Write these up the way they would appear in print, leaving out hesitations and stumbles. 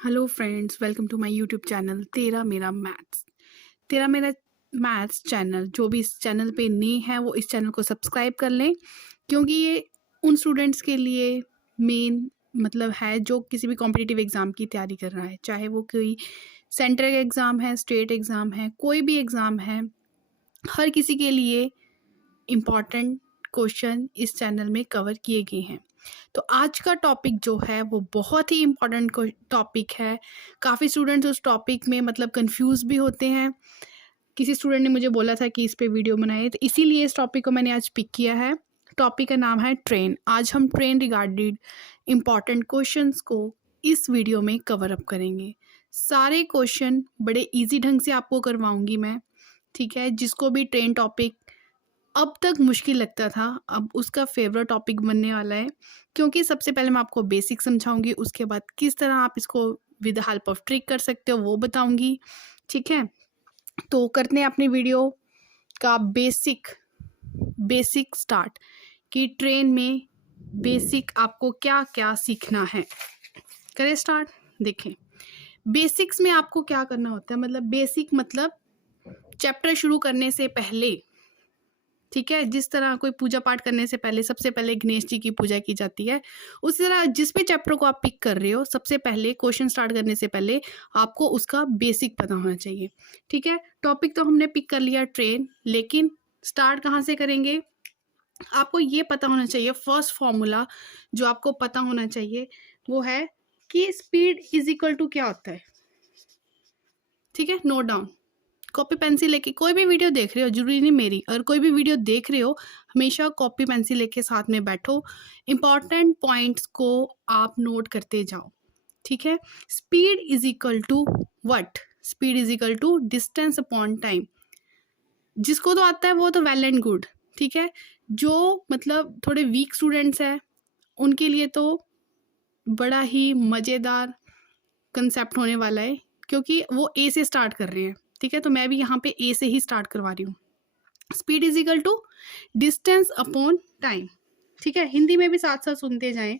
Hello friends, welcome to my YouTube channel तेरा मेरा maths channel. जो भी इस चैनल पे नए हैं वो इस चैनल को सब्सक्राइब कर लें, क्योंकि ये उन स्टूडेंट्स के लिए मेन मतलब है जो किसी भी कॉम्पिटिटिव एग्ज़ाम की तैयारी कर रहा है, चाहे वो कोई सेंट्रल एग्ज़ाम है, स्टेट एग्ज़ाम है, कोई भी एग्ज़ाम है। हर किसी के लिए इम्पॉर्टेंट क्वेश्चन इस चैनल में कवर किए गए हैं। तो आज का टॉपिक जो है वो बहुत ही इम्पॉर्टेंट टॉपिक है। काफ़ी स्टूडेंट्स उस टॉपिक में मतलब कंफ्यूज भी होते हैं। किसी स्टूडेंट ने मुझे बोला था कि इस पे वीडियो बनाए, तो इसीलिए इस टॉपिक को मैंने आज पिक किया है। टॉपिक का नाम है ट्रेन। आज हम ट्रेन रिगार्डेड इम्पॉर्टेंट क्वेश्चंस को इस वीडियो में कवर अप करेंगे। सारे क्वेश्चन बड़े इजी ढंग से आपको करवाऊंगी मैं, ठीक है। जिसको भी ट्रेन टॉपिक अब तक मुश्किल लगता था, अब उसका फेवरेट टॉपिक बनने वाला है, क्योंकि सबसे पहले मैं आपको बेसिक समझाऊंगी, उसके बाद किस तरह आप इसको with the help of trick कर सकते हो वो बताऊंगी, ठीक है। तो करते हैं अपनी वीडियो का बेसिक स्टार्ट कि ट्रेन में बेसिक आपको क्या क्या सीखना है। करें स्टार्ट। देखें, बेसिक्स में आपको क्या करना होता है, मतलब बेसिक मतलब चैप्टर शुरू करने से पहले, ठीक है। जिस तरह कोई पूजा पाठ करने से पहले सबसे पहले गणेश जी की पूजा की जाती है, उसी तरह जिस भी चैप्टर को आप पिक कर रहे हो, सबसे पहले क्वेश्चन स्टार्ट करने से पहले आपको उसका बेसिक पता होना चाहिए, ठीक है। टॉपिक तो हमने पिक कर लिया ट्रेन, लेकिन स्टार्ट कहाँ से करेंगे, आपको ये पता होना चाहिए। फर्स्ट फॉर्मूला जो आपको पता होना चाहिए वो है कि स्पीड इज इक्वल टू क्या होता है, ठीक है। नोट डाउन, कॉपी पेंसिल लेके, कोई भी वीडियो देख रहे हो, जरूरी नहीं मेरी, अगर कोई भी वीडियो देख रहे हो हमेशा कॉपी पेंसिल लेके साथ में बैठो, इंपॉर्टेंट पॉइंट्स को आप नोट करते जाओ, ठीक है। Speed is equal to what, speed is equal to distance upon time. जिसको तो आता है वो तो वेल एंड गुड, ठीक है। जो मतलब थोड़े वीक स्टूडेंट्स हैं उनके लिए तो बड़ा ही मज़ेदार कंसेप्ट होने वाला है, क्योंकि वो ए से स्टार्ट कर रहे हैं, ठीक है। तो मैं भी यहाँ पे ए से ही स्टार्ट करवा रही हूँ। Speed is equal to distance upon time, ठीक है। हिंदी में भी साथ साथ सुनते जाएं।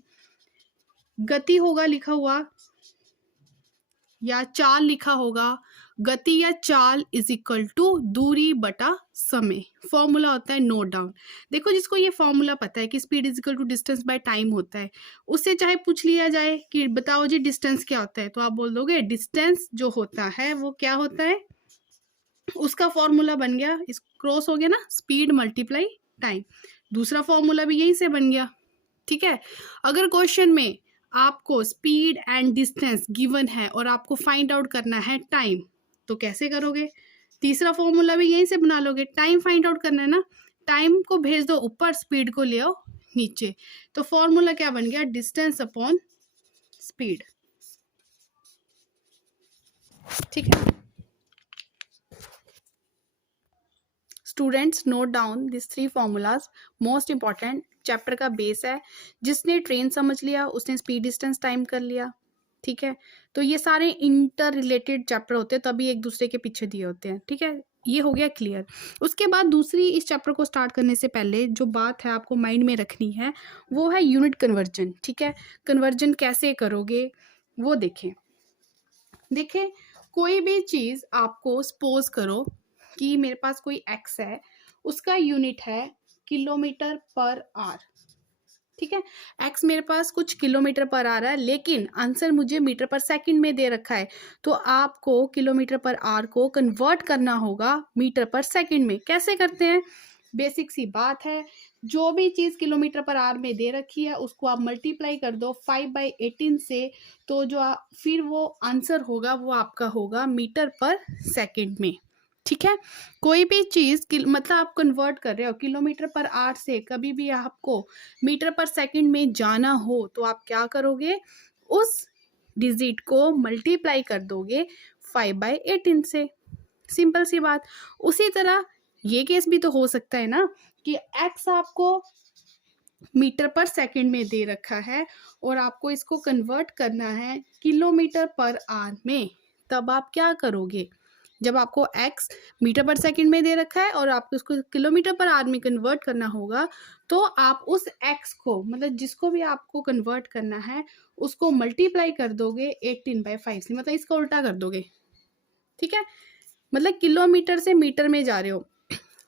गति होगा लिखा हुआ या चाल लिखा होगा, गति या चाल इज इक्वल टू दूरी बटा समय। फॉर्मूला होता है, नोट डाउन। देखो, जिसको ये फॉर्मूला पता है कि speed is equal to distance by time होता है, उससे चाहे पूछ लिया जाए कि बताओ जी डिस्टेंस क्या होता है, तो आप बोल दोगे डिस्टेंस जो होता है वो क्या होता है, उसका फॉर्मूला बन गया, इस क्रॉस हो गया ना, स्पीड मल्टीप्लाई टाइम। दूसरा फॉर्मूला भी यहीं से बन गया, ठीक है। अगर क्वेश्चन में आपको स्पीड एंड डिस्टेंस गिवन है और आपको फाइंड आउट करना है टाइम, तो कैसे करोगे, तीसरा फॉर्मूला भी यहीं से बना लोगे। टाइम फाइंड आउट करना है ना, टाइम को भेज दो ऊपर, स्पीड को ले आओ नीचे, तो फॉर्मूला क्या बन गया, डिस्टेंस अपॉन स्पीड, ठीक है। Students note down this three formulas, most important, chapter का बेस है। जिसने ट्रेन समझ लिया उसने स्पीड डिस्टेंस टाइम कर लिया, ठीक है। तो ये सारे इंटर रिलेटेड चैप्टर होते हैं, तभी एक दूसरे के पीछे दिए होते हैं, ठीक है। ये हो गया क्लियर। उसके बाद दूसरी, इस चैप्टर को स्टार्ट करने से पहले जो बात है आपको माइंड में रखनी है वो है यूनिट कन्वर्जन, ठीक है। कन्वर्जन कैसे करोगे वो देखें। देखें, कोई भी चीज़ आपको सपोज करो कि मेरे पास कोई एक्स है, उसका यूनिट है किलोमीटर पर आवर, ठीक है। एक्स मेरे पास कुछ किलोमीटर पर आ रहा है, लेकिन आंसर मुझे मीटर पर सेकंड में दे रखा है, तो आपको किलोमीटर पर आवर को कन्वर्ट करना होगा मीटर पर सेकंड में। कैसे करते हैं, बेसिक सी बात है। जो भी चीज़ किलोमीटर पर आवर में दे रखी है उसको आप मल्टीप्लाई कर दो 5/18 से, तो जो फिर वो आंसर होगा वो आपका होगा मीटर पर सेकंड में, ठीक है। कोई भी चीज़ मतलब आप कन्वर्ट कर रहे हो किलोमीटर पर आवर से, कभी भी आपको मीटर पर सेकंड में जाना हो तो आप क्या करोगे, उस डिजिट को मल्टीप्लाई कर दोगे 5/18 से, सिंपल सी बात। उसी तरह ये केस भी तो हो सकता है ना कि एक्स आपको मीटर पर सेकंड में दे रखा है और आपको इसको कन्वर्ट करना है किलोमीटर पर आवर में, तब आप क्या करोगे, जब आपको x मीटर पर सेकंड में दे रखा है और आपको उसको किलोमीटर पर आवर में कन्वर्ट करना होगा, तो आप उस x को, मतलब जिसको भी आपको कन्वर्ट करना है, उसको मल्टीप्लाई कर दोगे 18/5 से, मतलब इसका उल्टा कर दोगे। ठीक है, मतलब किलोमीटर से मीटर में जा रहे हो।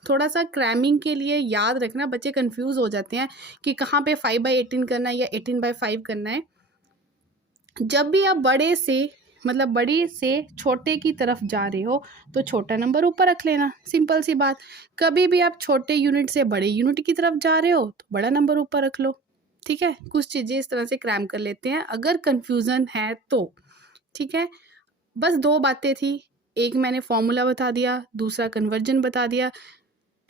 थोड़ा सा क्रैमिंग के लिए याद रखना, बच्चे कंफ्यूज हो जाते हैं कि कहाँ पे 5/18 करना है या 18/5 करना है। जब भी आप बड़े से छोटे की तरफ जा रहे हो तो छोटा नंबर ऊपर रख लेना, सिंपल सी बात। कभी भी आप छोटे यूनिट से बड़े यूनिट की तरफ जा रहे हो तो बड़ा नंबर ऊपर रख लो। ठीक है, कुछ चीज़ें इस तरह से क्रैम कर लेते हैं अगर कन्फ्यूज़न है तो। ठीक है, बस 2 बातें थी, एक मैंने फॉर्मूला बता दिया, दूसरा कन्वर्जन बता दिया,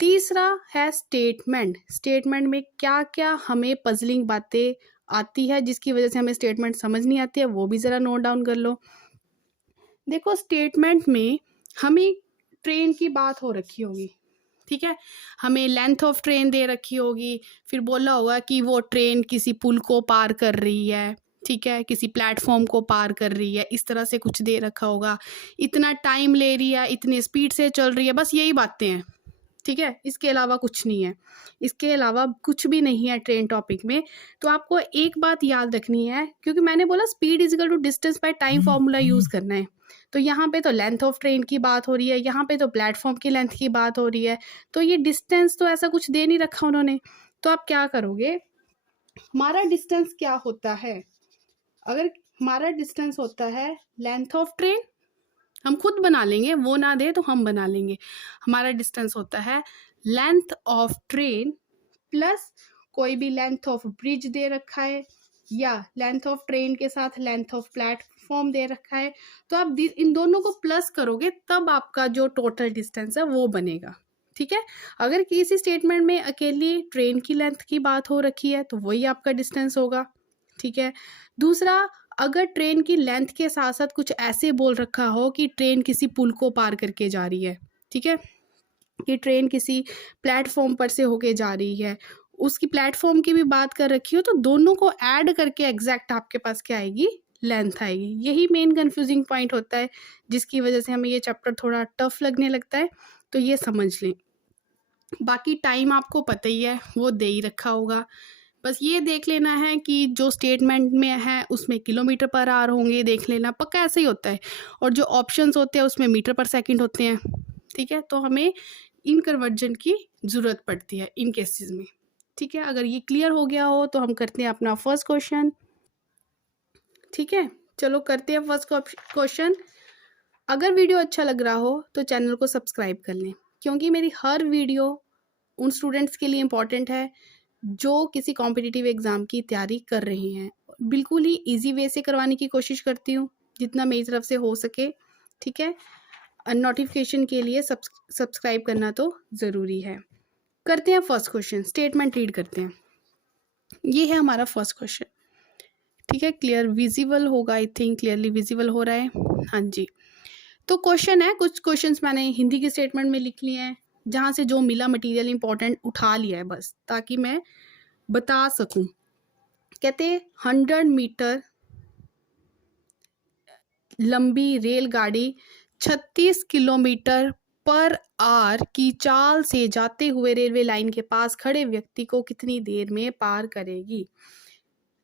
तीसरा है स्टेटमेंट। स्टेटमेंट में क्या क्या हमें पजलिंग बातें आती है जिसकी वजह से हमें स्टेटमेंट समझ नहीं आती है, वो भी ज़रा नोट डाउन कर लो। देखो, स्टेटमेंट में हमें ट्रेन की बात हो रखी होगी। ठीक है, हमें लेंथ ऑफ ट्रेन दे रखी होगी, फिर बोला होगा कि वो ट्रेन किसी पुल को पार कर रही है, ठीक है, किसी प्लेटफॉर्म को पार कर रही है, इस तरह से कुछ दे रखा होगा, इतना टाइम ले रही है, इतनी स्पीड से चल रही है, बस यही बातें हैं। ठीक है, इसके अलावा कुछ नहीं है, इसके अलावा कुछ भी नहीं है ट्रेन टॉपिक में। तो आपको एक बात याद रखनी है, क्योंकि मैंने बोला speed is equal to distance by time formula use करना है। तो यहाँ पे तो लेंथ ऑफ ट्रेन की बात हो रही है, यहाँ पे तो प्लेटफॉर्म की लेंथ की बात हो रही है, तो ये डिस्टेंस तो ऐसा कुछ दे नहीं रखा उन्होंने। तो आप क्या करोगे, हमारा डिस्टेंस क्या होता है, अगर हमारा डिस्टेंस होता है लेंथ ऑफ ट्रेन, हम खुद बना लेंगे, वो ना दे तो हम बना लेंगे। हमारा डिस्टेंस होता है लेंथ ऑफ ट्रेन प्लस कोई भी लेंथ ऑफ ब्रिज दे रखा है, या लेंथ ऑफ ट्रेन के साथ लेंथ ऑफ प्लेटफॉर्म दे रखा है, तो आप इन दोनों को प्लस करोगे तब आपका जो टोटल डिस्टेंस है वो बनेगा। ठीक है, अगर किसी स्टेटमेंट में अकेली ट्रेन की लेंथ की बात हो रखी है तो वही आपका डिस्टेंस होगा। ठीक है, दूसरा, अगर ट्रेन की लेंथ के साथ साथ कुछ ऐसे बोल रखा हो कि ट्रेन किसी पुल को पार करके जा रही है, ठीक है, कि ट्रेन किसी प्लेटफॉर्म पर से होके जा रही है, उसकी प्लेटफॉर्म की भी बात कर रखी हो, तो दोनों को ऐड करके एग्जैक्ट आपके पास क्या आएगी, लेंथ आएगी। यही मेन कंफ्यूजिंग पॉइंट होता है जिसकी वजह से हमें ये चैप्टर थोड़ा टफ लगने लगता है, तो ये समझ लें। बाकी टाइम आपको पता ही है, वो दे ही रखा होगा, बस ये देख लेना है कि जो स्टेटमेंट में है उसमें किलोमीटर पर आवर होंगे, देख लेना, पक्का ऐसे ही होता है। और जो ऑप्शंस होते हैं उसमें मीटर पर सेकंड होते हैं। ठीक है, तो हमें इन कन्वर्जन की ज़रूरत पड़ती है इन केसेस में। ठीक है, अगर ये क्लियर हो गया हो तो हम करते हैं अपना फर्स्ट क्वेश्चन। ठीक है, चलो करते हैं फर्स्ट क्वेश्चन। अगर वीडियो अच्छा लग रहा हो तो चैनल को सब्सक्राइब कर लें, क्योंकि मेरी हर वीडियो उन स्टूडेंट्स के लिए इम्पॉर्टेंट है जो किसी कॉम्पिटिटिव एग्ज़ाम की तैयारी कर रहे हैं। बिल्कुल ही इजी वे से करवाने की कोशिश करती हूँ जितना मेरी तरफ से हो सके। ठीक है, नोटिफिकेशन के लिए सब्सक्राइब करना तो ज़रूरी है। करते हैं फर्स्ट क्वेश्चन, स्टेटमेंट रीड करते हैं। ये है हमारा फर्स्ट क्वेश्चन। ठीक है, क्लियर विजिबल होगा, आई थिंक क्लियरली विजिबल हो रहा है, हाँ जी। तो क्वेश्चन है, कुछ क्वेश्चंस मैंने हिंदी के स्टेटमेंट में लिख लिए हैं, जहाँ से जो मिला मटेरियल इंपॉर्टेंट उठा लिया है बस, ताकि मैं बता सकूं। कहते 100 मीटर लंबी रेलगाड़ी 36 किलोमीटर पर आवर की चाल से जाते हुए रेलवे लाइन के पास खड़े व्यक्ति को कितनी देर में पार करेगी।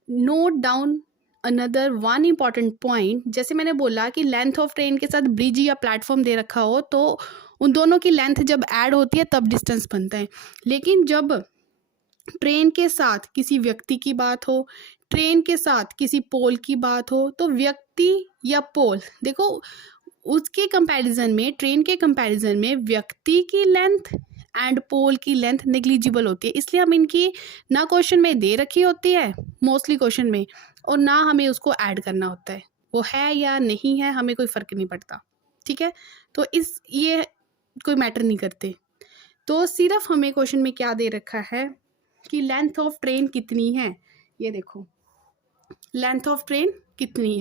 Note down another one important point, जैसे मैंने बोला कि लेंथ ऑफ ट्रेन के साथ ब्रिज या प्लेटफॉर्म दे रखा हो तो उन दोनों की लेंथ जब ऐड होती है तब डिस्टेंस बनता है, लेकिन जब ट्रेन के साथ किसी व्यक्ति की बात हो, ट्रेन के साथ किसी पोल की बात हो, तो व्यक्ति या पोल, देखो उसके कंपैरिजन में, ट्रेन के कंपैरिजन में व्यक्ति की लेंथ एंड पोल की लेंथ नेग्लिजिबल होती है, इसलिए हम इनकी ना क्वेश्चन में दे रखी होती है मोस्टली क्वेश्चन में, और ना हमें उसको ऐड करना होता है, वो है या नहीं है हमें कोई फ़र्क नहीं पड़ता। ठीक है, तो ये कोई मैटर नहीं करते। तो सिर्फ हमें क्वेश्चन में क्या दे रखा है कि लेंथ ऑफ ट्रेन कितनी है। ये देखो, लेंथ ऑफ ट्रेन कितनी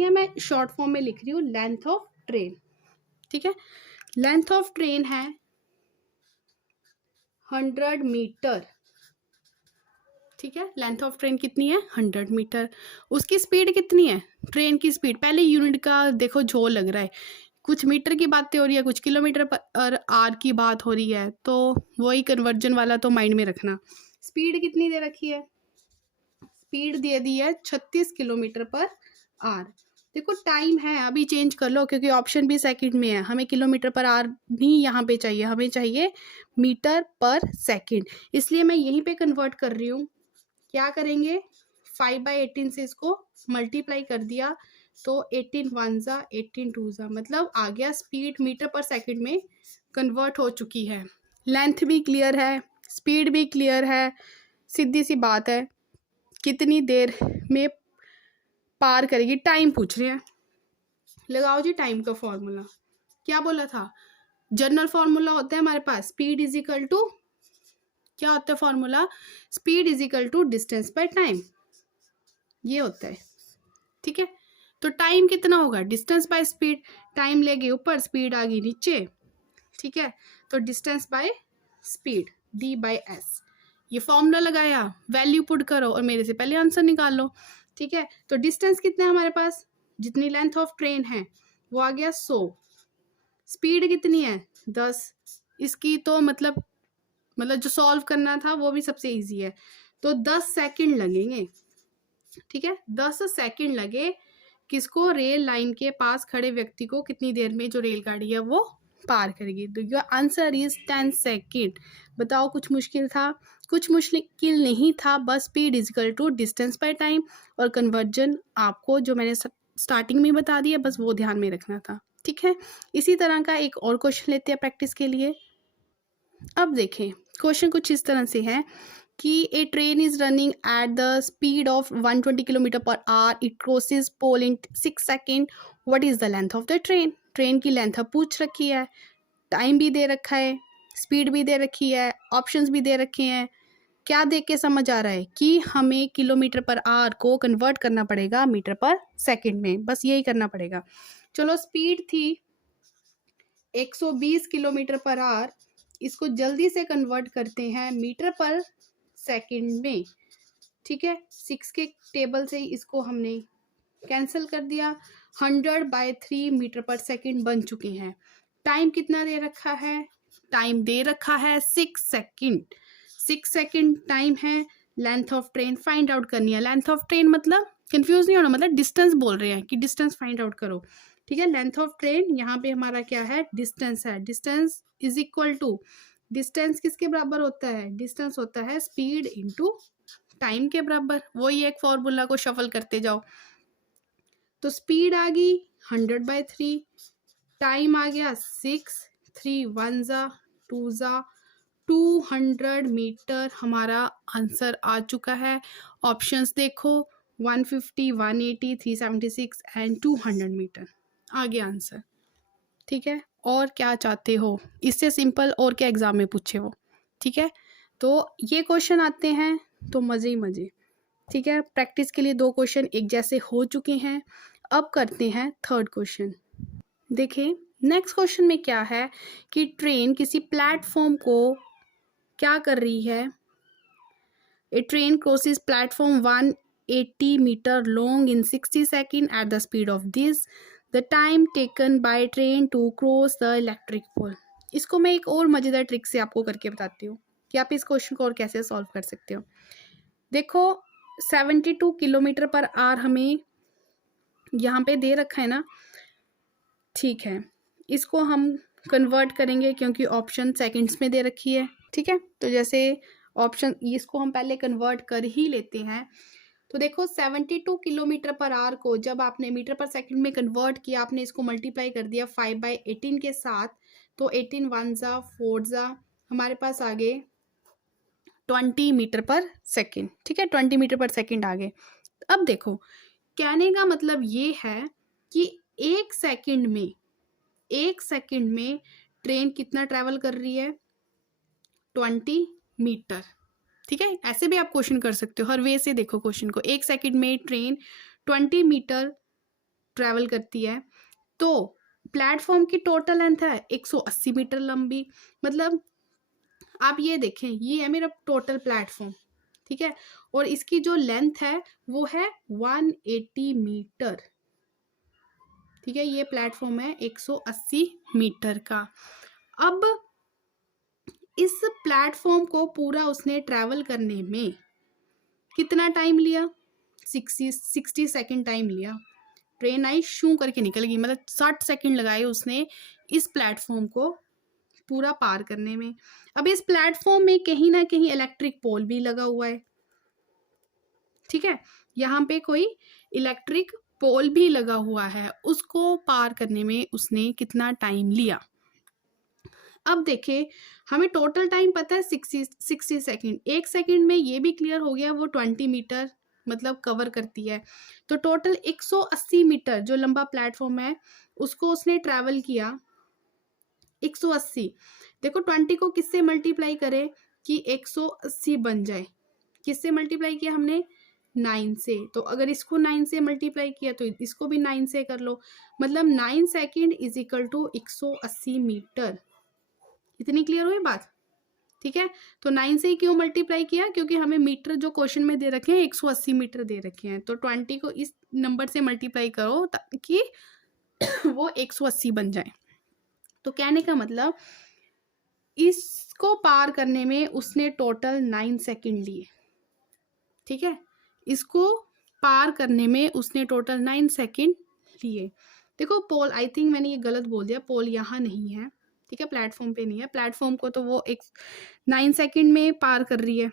है, मैं शॉर्ट फॉर्म में लिख रही हूँ, लेंथ ऑफ ट्रेन। ठीक है, लेंथ ऑफ ट्रेन है 100 मीटर। ठीक है, लेंथ ऑफ ट्रेन कितनी है, 100 मीटर। उसकी स्पीड कितनी है, ट्रेन की स्पीड, पहले यूनिट का देखो जो लग रहा है, कुछ मीटर की बातें हो रही है, कुछ किलोमीटर पर आर की बात हो रही है, तो वही कन्वर्जन वाला तो माइंड में रखना। स्पीड कितनी दे रखी है? स्पीड दे दी है 36 किलोमीटर पर आर। देखो टाइम है, अभी चेंज कर लो क्योंकि ऑप्शन भी सेकंड में है। हमें किलोमीटर पर आर नहीं यहाँ पे चाहिए, हमें चाहिए मीटर पर सेकंड, इसलिए मैं यहीं पे कन्वर्ट कर रही हूँ। क्या करेंगे? 5/18 से इसको मल्टीप्लाई कर दिया तो 18 वन ज़ा 18 टू ज़ा, मतलब आ गया स्पीड मीटर पर सेकंड में कन्वर्ट हो चुकी है। लेंथ भी क्लियर है, स्पीड भी क्लियर है, सीधी सी बात है कितनी देर में पार करेगी। टाइम पूछ रहे हैं, लगाओ जी टाइम का फॉर्मूला। क्या बोला था? जनरल फॉर्मूला होता है हमारे पास, स्पीड इज इक्वल टू, क्या होता है formula? Speed is equal to distance by time, ये होता है। ठीक है, तो टाइम कितना होगा? डिस्टेंस बाय स्पीड, टाइम ले गए ऊपर, स्पीड आ गई नीचे। ठीक है, तो डिस्टेंस बाय स्पीड d/s, ये फॉर्मूला लगाया, वैल्यू पुट करो और मेरे से पहले आंसर निकाल लो। ठीक है, तो डिस्टेंस कितना है हमारे पास? जितनी लेंथ ऑफ ट्रेन है वो आ गया 100। स्पीड कितनी है? 10। इसकी तो मतलब जो सॉल्व करना था वो भी सबसे इजी है, तो 10 सेकंड लगेंगे। ठीक है, 10 सेकंड लगे किसको? रेल लाइन के पास खड़े व्यक्ति को कितनी देर में जो रेलगाड़ी है वो पार करेगी। तो योर आंसर इज 10 सेकंड। बताओ कुछ मुश्किल था? कुछ मुश्किल नहीं था, बस speed is equal to distance by time, और कन्वर्जन आपको जो मैंने स्टार्टिंग में बता दिया बस वो ध्यान में रखना था। ठीक है, इसी तरह का एक और क्वेश्चन लेते हैं प्रैक्टिस के लिए। अब देखें, क्वेश्चन कुछ इस तरह से है कि a train is running at the speed of 120 kilometre per hour, it crosses pole in 6 second, what is the length of the train? Train की लेंथ अब पूछ रखी है, टाइम भी दे रखा है, स्पीड भी दे रखी है, ऑप्शंस भी दे रखे हैं। क्या देख के समझ आ रहा है? कि हमें किलोमीटर पर आवर को कन्वर्ट करना पड़ेगा मीटर पर सेकेंड में, बस यही करना पड़ेगा। चलो, स्पीड थी 120 किलोमीटर पर आवर, इसको जल्दी से कन्वर्ट करते हैं मीटर पर सेकंड में। ठीक है, 6 के टेबल से इसको हमने कैंसिल कर दिया, 100/3 मीटर पर सेकंड बन चुके हैं। टाइम कितना दे रखा है? टाइम दे रखा है 6 सेकंड। 6 सेकंड टाइम है। Length of train find out करनी है। लेंथ ऑफ ट्रेन मतलब कंफ्यूज नहीं होना, मतलब डिस्टेंस बोल रहे हैं कि डिस्टेंस फाइंड आउट करो। ठीक है, लेंथ ऑफ ट्रेन यहाँ पे हमारा क्या है? डिस्टेंस है। Distance is equal to, distance किसके बराबर होता है? डिस्टेंस होता है स्पीड इंटू टाइम के बराबर। वही एक फॉर्मूला को शफल करते जाओ, तो स्पीड आ गई 100/3, टाइम आ गया 6, 3 वन ज़ा 2 ज़ा 200 मीटर हमारा आंसर आ चुका है। ऑप्शंस देखो, 150, 180, 376 एंड 200 मीटर आ गया आंसर। ठीक है, और क्या चाहते हो? इससे सिंपल और क्या एग्जाम में पूछे वो। ठीक है, तो ये क्वेश्चन आते हैं तो मज़े ही मज़े। ठीक है, प्रैक्टिस के लिए 2 क्वेश्चन एक जैसे हो चुके हैं। अब करते हैं थर्ड क्वेश्चन। देखिए, नेक्स्ट क्वेश्चन में क्या है कि ट्रेन किसी प्लेटफॉर्म को क्या कर रही है? A train crosses platform 180 metre long in 60 second at the speed of this, the time taken by train to cross the electric pole. इसको मैं एक और मज़ेदार ट्रिक से आपको करके बताती हूँ कि आप इस क्वेश्चन को और कैसे सॉल्व कर सकते हो। देखो, 72 किलोमीटर पर आवर हमें यहाँ पे दे रखा है ना। ठीक है, इसको हम कन्वर्ट करेंगे क्योंकि ऑप्शन सेकंड्स में दे रखी है। ठीक है, तो जैसे ऑप्शन, इसको हम पहले कन्वर्ट कर ही लेते हैं। तो देखो, 72 किलोमीटर पर आवर को जब आपने मीटर पर सेकंड में कन्वर्ट किया, आपने इसको मल्टीप्लाई कर दिया 5/18 के साथ, तो 18 वन ज़ा 4 ज़ा हमारे पास आ गए 20 मीटर पर सेकंड। ठीक है, 20 मीटर पर सेकंड आ गए। अब देखो, कहने का मतलब ये है कि एक सेकंड में ट्रेन कितना ट्रैवल कर रही है? 20 मीटर। ठीक है, ऐसे भी आप क्वेश्चन कर सकते हो, हर वे से देखो क्वेश्चन को। एक सेकंड में ट्रेन 20 मीटर ट्रैवल करती है, तो प्लेटफॉर्म की टोटल लेंथ है 180 मीटर लंबी। मतलब आप ये देखें, ये है मेरा टोटल प्लेटफॉर्म। ठीक है, और इसकी जो लेंथ है वो है 180 मीटर। ठीक है, ये प्लेटफॉर्म है 180 मीटर का। अब इस प्लेटफॉर्म को पूरा उसने ट्रैवल करने में कितना टाइम लिया? 60 सेकेंड टाइम लिया। ट्रेन आई, शू करके निकल गई, मतलब 60 सेकेंड लगाए उसने इस प्लेटफॉर्म को पूरा पार करने में। अब इस प्लेटफॉर्म में कहीं ना कहीं इलेक्ट्रिक पोल भी लगा हुआ है, ठीक है, यहाँ पे कोई इलेक्ट्रिक पोल भी लगा हुआ है, उसको पार करने में उसने कितना टाइम लिया? अब देखिए, हमें टोटल टाइम पता है 60 सेकेंड। एक सेकेंड में ये भी क्लियर हो गया वो 20 मीटर मतलब कवर करती है। तो टोटल 180 मीटर जो लंबा प्लेटफॉर्म है उसको उसने ट्रैवल किया 180। देखो 20 को किससे मल्टीप्लाई करें कि 180 बन जाए? किससे मल्टीप्लाई किया हमने? 9 से। तो अगर इसको 9 से मल्टीप्लाई किया तो इसको भी 9 से कर लो, मतलब 9 second is equal to 180 metre. इतनी क्लियर हुई बात? ठीक है, तो 9 से ही क्यों मल्टीप्लाई किया? क्योंकि हमें मीटर जो क्वेश्चन में दे रखे हैं 180 मीटर दे रखे हैं, तो 20 को इस नंबर से मल्टीप्लाई करो ताकि वो 180 बन जाए। तो कहने का मतलब इसको पार करने में उसने टोटल 9 सेकेंड लिए, ठीक है, इसको पार करने में उसने टोटल 9 सेकेंड लिए। देखो पोल, आई थिंक मैंने ये गलत बोल दिया, पोल यहाँ नहीं है, ठीक है, प्लेटफॉर्म पे नहीं है। प्लेटफॉर्म को तो वो 9 सेकेंड में पार कर रही है,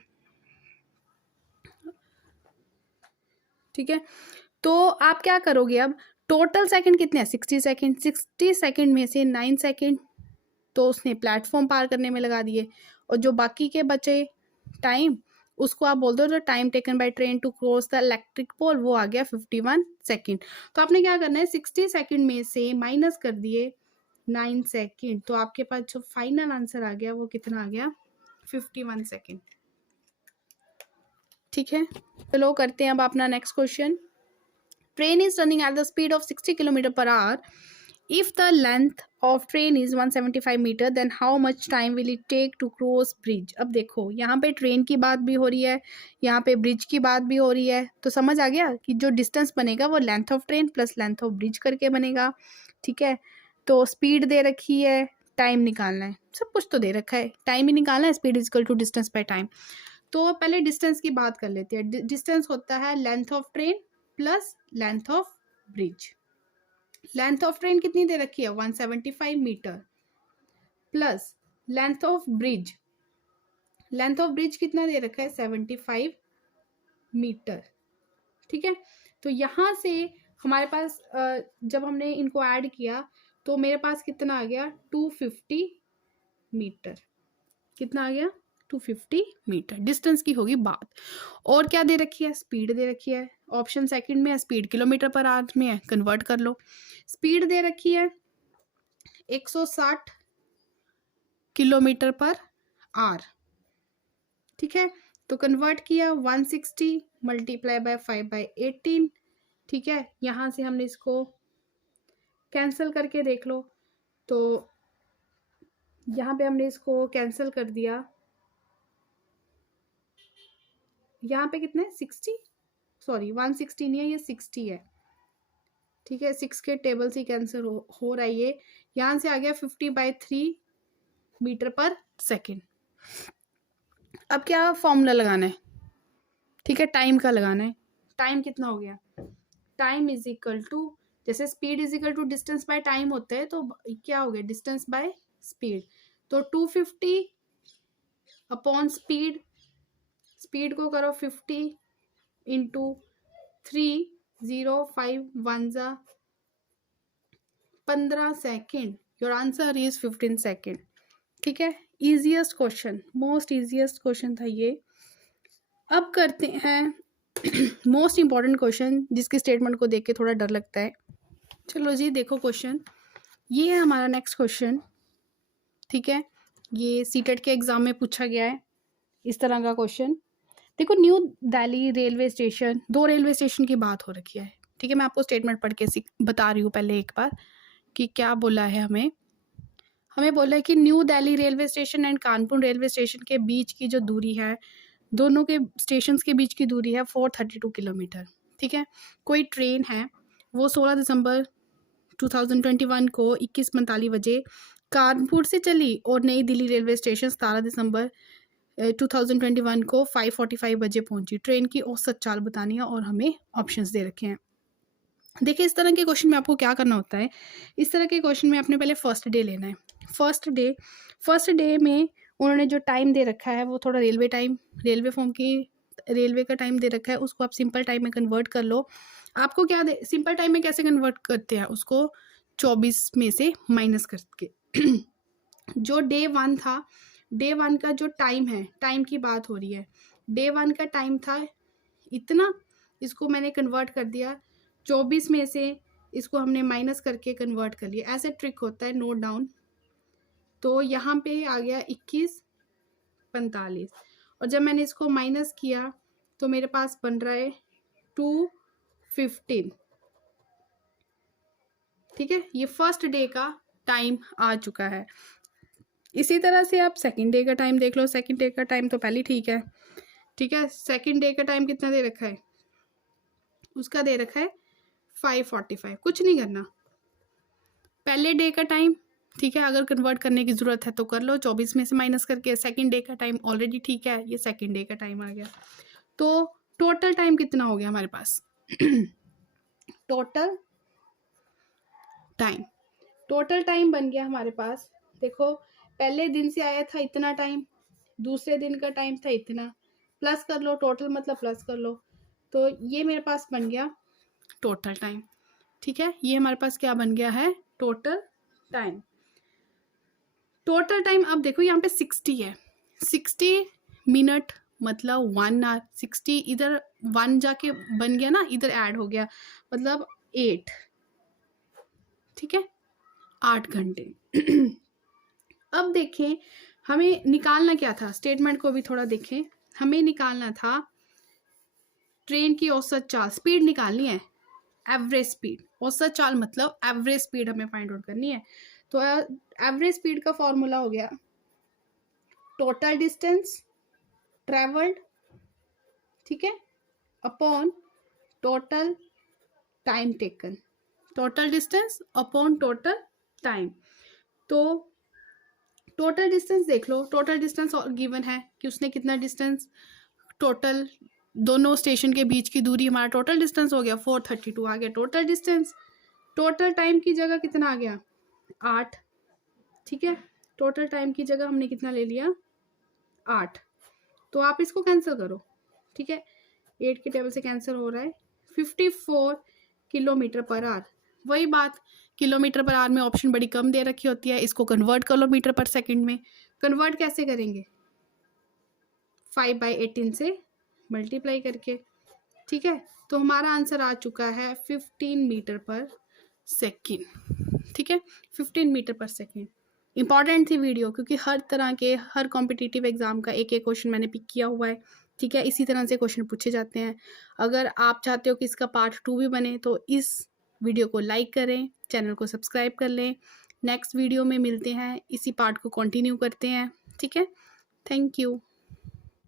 ठीक है। तो आप क्या करोगे अब? टोटल सेकंड कितने हैं? 60 सेकंड। 60 सेकंड में से 9 सेकंड तो उसने प्लेटफॉर्म पार करने में लगा दिए, और जो बाकी के बचे टाइम उसको आप बोल दो जो time taken by train to cross the electric pole, वो आ गया 51 सेकेंड। तो आपने क्या करना है, 60 सेकेंड में से माइनस कर दिए 9 सेकेंड, तो आपके पास जो फाइनल आंसर आ गया वो कितना आ गया? 51 सेकेंड। ठीक है, चलो करते हैं अब अपना next question. Train is running at the speed of 60 kilometre per hour. If the length of train is 175 metre, then how much time will it take to cross bridge? अब देखो यहाँ पे ट्रेन की बात भी हो रही है, यहाँ पे ब्रिज की बात भी हो रही है, तो समझ आ गया कि जो डिस्टेंस बनेगा वो length of train plus length of bridge करके बनेगा, ठीक है। तो स्पीड दे रखी है, टाइम निकालना है, सब कुछ तो दे रखा है, टाइम ही निकालना है, speed is equal to distance by time. तो पहले डिस्टेंस की बात कर लेते हैं। डिस्टेंस होता है length of train plus length of bridge. Length of train कितनी दे रखी है? 175 metre plus length of bridge, length of bridge कितना दे रखा है? 75 मीटर, ठीक है। तो यहाँ से हमारे पास जब हमने इनको ऐड किया तो मेरे पास कितना आ गया? 250 मीटर। कितना आ गया? 250 मीटर। डिस्टेंस की होगी बात। और क्या दे रखी है? स्पीड दे रखी है। ऑप्शन सेकंड में है, स्पीड किलोमीटर पर आवर में है, कन्वर्ट कर लो। स्पीड दे रखी है 160 किलोमीटर पर आवर, ठीक है। तो कन्वर्ट किया 160 मल्टीप्लाई बाय 5/18, ठीक है। यहाँ से हमने इसको कैंसिल करके देख लो, तो यहाँ पे हमने इसको कैंसिल कर दिया। यहाँ पे कितना है? 60, सॉरी 160 नहीं है, ये 60 है, ठीक है। 6 के टेबल से कैंसिल हो रहा है ये। यहाँ से आ गया 50/3 मीटर पर सेकेंड। अब क्या फॉर्मूला लगाना है? ठीक है, टाइम का लगाना है। टाइम कितना हो गया? टाइम इज इक्वल टू, जैसे speed is equal to distance by time होता है, तो क्या हो गया? Distance by speed. तो 250 अपॉन स्पीड, स्पीड को करो 50 इंटू 3, 0 5 1 जा 15 second. Your answer is 15 second, ठीक है। Easiest question, most easiest question था ये। अब करते हैं मोस्ट इंपॉर्टेंट क्वेश्चन, जिसकी स्टेटमेंट को देख के थोड़ा डर लगता है। चलो जी देखो क्वेश्चन, ये है हमारा नेक्स्ट क्वेश्चन, ठीक है। ये सीटेट के एग्जाम में पूछा गया है इस तरह का क्वेश्चन। देखो, new Delhi railway station, 2 railway station की बात हो रखी है, ठीक है। मैं आपको स्टेटमेंट पढ़ के बता रही हूँ पहले एक बार कि क्या बोला है हमें। हमें बोला है कि new Delhi railway station and Kanpur railway station के बीच की जो दूरी है, दोनों के स्टेशंस के बीच की दूरी है 432 किलोमीटर, ठीक है। कोई ट्रेन है वो 16 दिसंबर 2021 को 21:45 बजे कानपुर से चली और नई दिल्ली रेलवे स्टेशन 17 दिसंबर 2021 को 5:45 बजे पहुंची। ट्रेन की औसत चाल बतानी है और हमें ऑप्शंस दे रखे हैं। देखिए, इस तरह के क्वेश्चन में आपको क्या करना होता है, इस तरह के क्वेश्चन में आपने पहले फर्स्ट डे लेना है। फर्स्ट डे में उन्होंने जो टाइम दे रखा है वो थोड़ा रेलवे टाइम, रेलवे फॉर्म की रेलवे का टाइम दे रखा है, उसको आप सिंपल टाइम में कन्वर्ट कर लो। आपको क्या सिंपल टाइम में कैसे कन्वर्ट करते हैं, उसको 24 में से माइनस करके जो डे 1 था, डे 1 का जो टाइम है, टाइम की बात हो रही है, डे 1 का टाइम था इतना, इसको मैंने कन्वर्ट कर दिया 24 में से, इसको हमने माइनस करके कन्वर्ट कर लिया। ऐसे ट्रिक होता है, नोट डाउन। तो यहाँ पे आ गया 21:45 और जब मैंने इसको माइनस किया तो मेरे पास बन रहा है 2:15। ठीक है, ये फर्स्ट डे का टाइम आ चुका है। इसी तरह से आप सेकंड डे का टाइम देख लो। सेकंड डे का टाइम तो पहले ठीक है, ठीक है। सेकंड डे का टाइम कितना दे रखा है, उसका दे रखा है 5:45। कुछ नहीं करना, पहले डे का टाइम ठीक है, अगर कन्वर्ट करने की ज़रूरत है तो कर लो 24 में से माइनस करके। सेकंड डे का टाइम ऑलरेडी ठीक है, ये सेकंड डे का टाइम आ गया। तो टोटल टाइम कितना हो गया हमारे पास टोटल टाइम बन गया हमारे पास। देखो, पहले दिन से आया था इतना टाइम, दूसरे दिन का टाइम था इतना, प्लस कर लो, टोटल मतलब प्लस कर लो, तो ये मेरे पास बन गया टोटल टाइम। ठीक है, ये हमारे पास क्या बन गया है, टोटल टाइम। टोटल टाइम अब देखो यहाँ पे 60 है, 60 मिनट मतलब 1 आवर। 60 इधर 1 जाके बन गया ना, इधर ऐड हो गया, मतलब 8। ठीक है, 8 घंटे अब देखें हमें निकालना क्या था, स्टेटमेंट को भी थोड़ा देखें। हमें निकालना था ट्रेन की औसत चाल, स्पीड निकालनी है, एवरेज स्पीड। औसत चाल मतलब एवरेज स्पीड हमें फाइंड आउट करनी है। तो एवरेज स्पीड का फॉर्मूला हो गया टोटल डिस्टेंस ट्रेवल्ड, ठीक है, upon total time taken. Total distance upon total time. तो टोटल डिस्टेंस देख लो, टोटल डिस्टेंस गिवन है कि उसने कितना डिस्टेंस, टोटल दोनों स्टेशन के बीच की दूरी हमारा टोटल डिस्टेंस हो गया 432 आ गया टोटल डिस्टेंस। टोटल टाइम की जगह कितना आ गया 8। ठीक है, टोटल टाइम की जगह हमने कितना ले लिया 8। तो आप इसको कैंसिल करो। ठीक है, 8 के टेबल से कैंसिल हो रहा है 54 किलोमीटर पर आवर। वही बात, किलोमीटर पर आवर में ऑप्शन बड़ी कम दे रखी होती है, इसको कन्वर्ट कर लो मीटर पर सेकंड में। कन्वर्ट कैसे करेंगे, 5/18 से मल्टीप्लाई करके। ठीक है, तो हमारा आंसर आ चुका है 15 मीटर पर सेकंड। ठीक है, 15 मीटर पर सेकंड। इंपॉर्टेंट थी वीडियो क्योंकि हर तरह के, हर कॉम्पिटिटिव एग्जाम का एक एक क्वेश्चन मैंने पिक किया हुआ है। ठीक है, इसी तरह से क्वेश्चन पूछे जाते हैं। अगर आप चाहते हो कि इसका पार्ट 2 भी बने तो इस वीडियो को लाइक करें, चैनल को सब्सक्राइब कर लें। नेक्स्ट वीडियो में मिलते हैं, इसी पार्ट को कंटिन्यू करते हैं। ठीक है, थैंक यू।